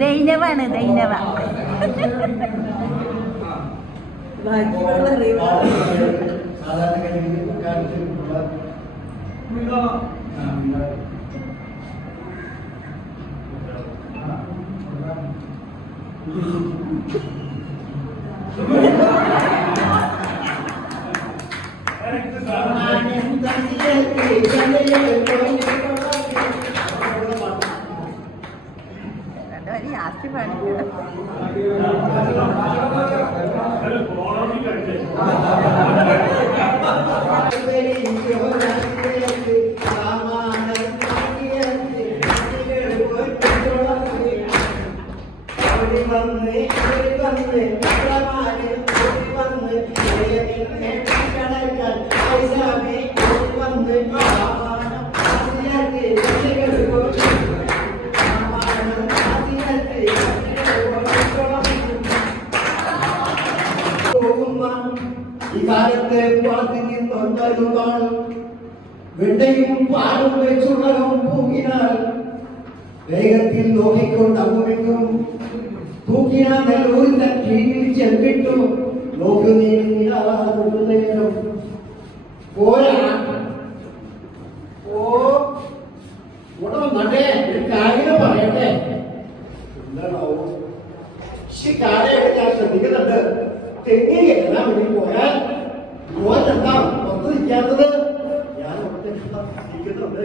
ദൈനവാണ് ദൈനവ. Last പാടില്ല. ഈ കാലത്തെ പാർട്ടിക്കാൻ വെണ്ടയും പാടും വെച്ചുള്ളതും പൂകിനാൽ വേഗത്തിൽ നോക്കിക്കൊണ്ട് അങ്ങുമെങ്കും തൂക്കിയ നെല്ലൂരിന്റെ കീഴിൽ ചെന്നിട്ടു നോക്കു നീങ്ങാതും പോരാ നടേ ഒരു കാര്യം പറയട്ടെ. എന്താണോ കാര്യം ഞാൻ ശ്രദ്ധിക്കുന്നുണ്ട്. തെങ്ങി കയറാൻ വേണ്ടി പോയാൽ എന്താ പുറത്ത് നിൽക്കാത്തത്? ഞാൻ നിൽക്കുന്നുണ്ട്.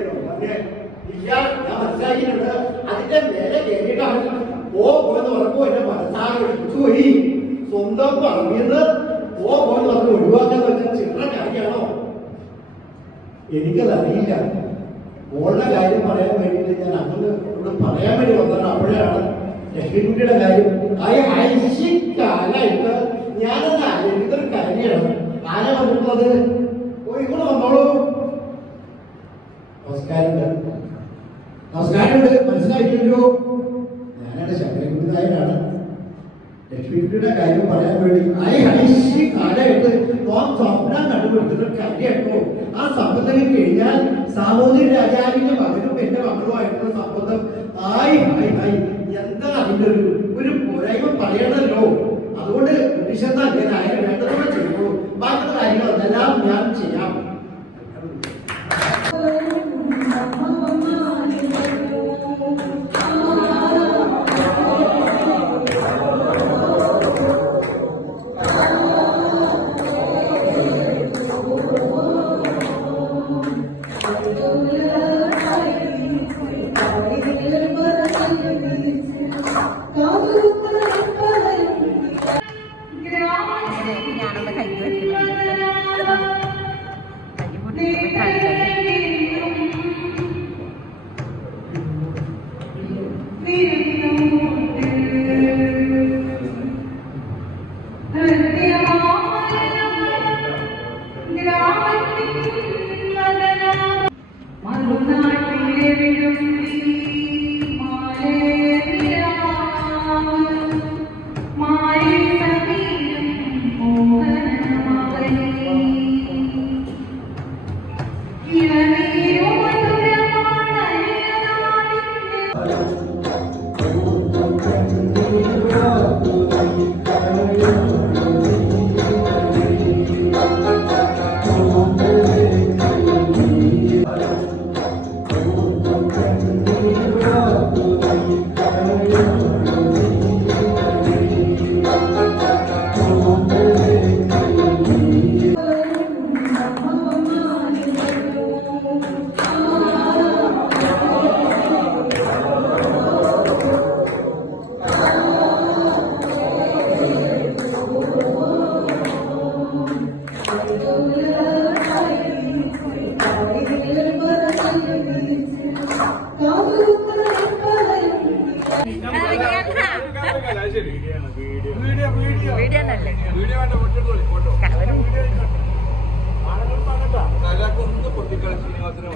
ഞാൻ മനസ്സിലാക്കിയിട്ടുണ്ട്. അതിന്റെ മേലെ കയറിയിട്ടാണ് പോന്ന് പറഞ്ഞപ്പോ എന്റെ മനസ്സാകെ എടുത്തുപോയി. സ്വന്തം പറമ്പിന്ന് പോന്ന് പറഞ്ഞ് ഒഴിവാക്കാന്ന് വെച്ചാൽ ചില്ലറ കാര്യമാണോ? എനിക്കത് അറിയില്ല. ഓളുടെ കാര്യം പറയാൻ വേണ്ടിയിട്ട് ഞാൻ അങ്ങനെ ഇവിടെ പറയാൻ വേണ്ടി വന്നതാണ്. അപ്പോഴാണ് ലക്ഷ്മിക്കുട്ടിയുടെ കാര്യം. കാലായിട്ട് ഞാനെന്താ ഇതൊരു കാര്യമാണ്. ആരാ വന്നിട്ടുള്ളത്? ഇവിടെ വന്നോളൂ. നമസ്കാരമുണ്ട്. നമസ്കാരമുണ്ട്. മനസ്സിലാക്കിയല്ലോ. ഞാനാണ് ശങ്കരൻകുട്ടി നായരാണ്. ലക്ഷ്മിക്കുട്ടിയുടെ കാര്യം പറയാൻ വേണ്ടി കാലമായിട്ട് സ്വപ്നം കണ്ടുപിടിച്ചിട്ട് കാര്യമായിട്ടോ. ആ സംബന്ധം കഴിഞ്ഞാൽ സാമൂതിരി രാജാവിന്റെ മകനും എന്റെ മകളുമായിട്ടുള്ള സംബന്ധം എന്താ അതിന്റെ ഒരു പോരായ്മ പറയണല്ലോ. അതുകൊണ്ട് ബ്രിട്ടീഷെന്താ ഞാൻ ആരും വേണ്ടതോടെ ചെയ്യുള്ളൂ. ബാക്കിയുള്ള കാര്യങ്ങളെല്ലാം ഞാൻ ചെയ്യാം. ഞാനൊന്ന് കൈ വെക്കുന്നുണ്ട്. പൊട്ടിക്കളി ശ്രീനിവാസനെ